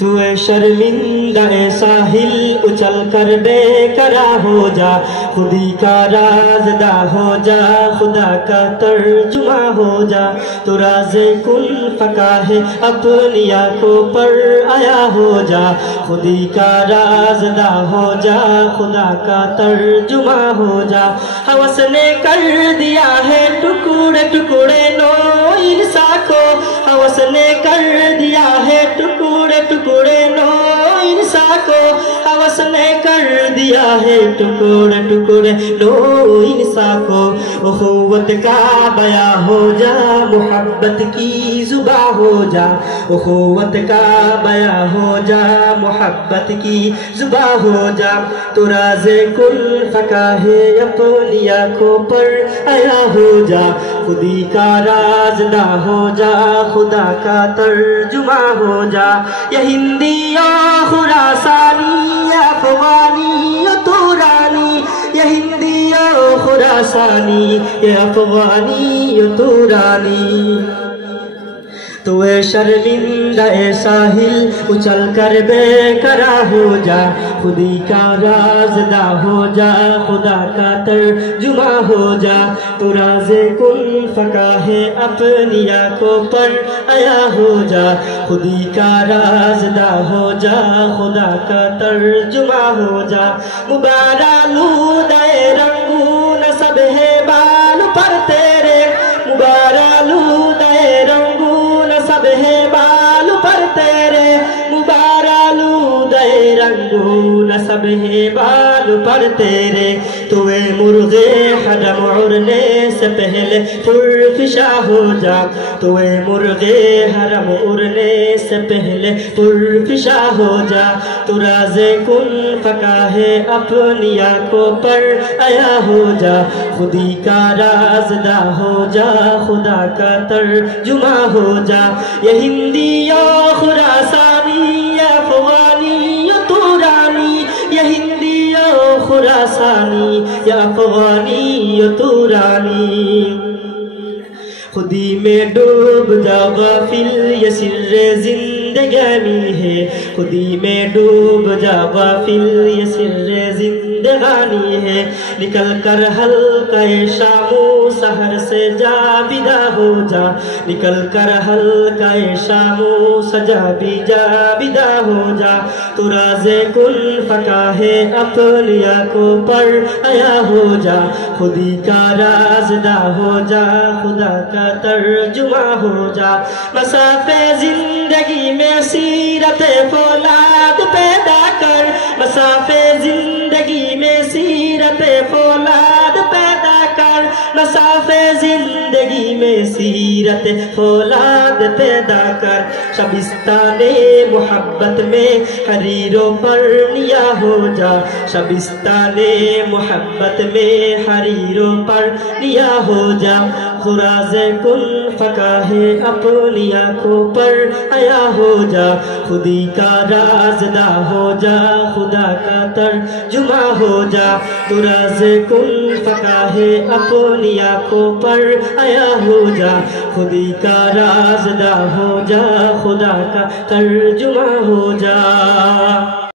تو اے شرمندہ اے ساحل اچل کر بے قرار ہو جا، خودی کا رازدہ ہو جا، خدا کا ترجمہ ہو جا، تو راز کن فکا ہے اپنی آنکھوں پر آیا ہو جا، خودی کا رازدہ ہو جا، خدا کا ترجمہ ہو جا۔ ہوس نے کر دیا ہے ٹکڑے ٹکڑے نو انسان کو، ہوس نے کر دیا ہے ٹکڑے ٹکڑے نو انسان کو، ہوس نے کر دیا ہے ٹکڑے ٹکڑے نو انسان کو۔ اخوت کا بیاں ہو جا، محبت کی زباں ہو جا، اخوت کا بیاں ہو جا، محبت کی زباں ہو جا، تو راز کل فکا ہے اپنی آنکھوں پر آیا ہو جا، خودی کا رازدہ ہو جا، خدا کا ترجمہ ہو جا۔ یا ہندی یا خراسانی یا افغانی یا تورانی، یا ہندی یا خراسانی یا افغانی یا تورانی، تو اے شرمندہ اے ساحل اچل کر بے قرار ہو جا، خودی کا رازدہ ہو جا، خدا کا ترجمہ ہو جا، تو راز کن فکا ہے اپنی آنکھوں پر آیا ہو جا، خودی کا رازدہ ہو جا، خدا کا ترجمہ ہو جا۔ مبارالود اے رنگون سب ہے بال پر تیرے، مبارالود اے رنگون سب ہے بال پر تیرے، مبارالود اے رنگون سب ہے بال پر تیرے، تو اے مرغ حرم اڑنے سے پہلے پرفشاں ہو جا، تو اے مرغ حرم اڑنے سے پہلے پرفشاں ہو جا، تو راز کن فکا ہے اپنی آنکھوں پر آیا ہو جا، خودی کا رازدہ ہو جا، خدا کا ترجمہ ہو جا۔ یا ہندی یا خراسانی یا افغانی یا تورانی، یا ہندی یا خراسانی یا افغانی یا تورانی، خودی میں ڈوب جا غافل یہ سر زندگانی ہے، خودی میں ڈوب جا غافل یہ سر زندگانی ہے، نکل کر حلقہ شام و سحر سے جا بیدہ ہو جا، نکل کر حلقہ شام و سجا بھی جا بیدہ ہو جا، تو راز کل فکا ہے اپنی آنکھوں پر آیا ہو جا، خودی کا رازدہ ہو جا، خدا کا ترجمہ ہو جا۔ مسافے زندگی میں سیرت فولاد پیدا کر، مسافے زندگی میں سیرت فولاد پیدا کر، مسافے زندگی میں سیرت فولاد پیدا کر، شبستان محبت میں حریروں پر نیا ہو جا، شبستان محبت میں حریروں پر نیا ہو جا، تو راز کل فکا ہے اپنی آنکھوں پر آیا ہو جا، خودی کا رازدہ ہو جا، خدا کا ترجمہ ہو جا، تو راز کل فکا ہے اپنی آنکھوں پر آیا ہو جا، خودی کا رازدہ ہو جا، خدا کا ترجمہ ہو جا۔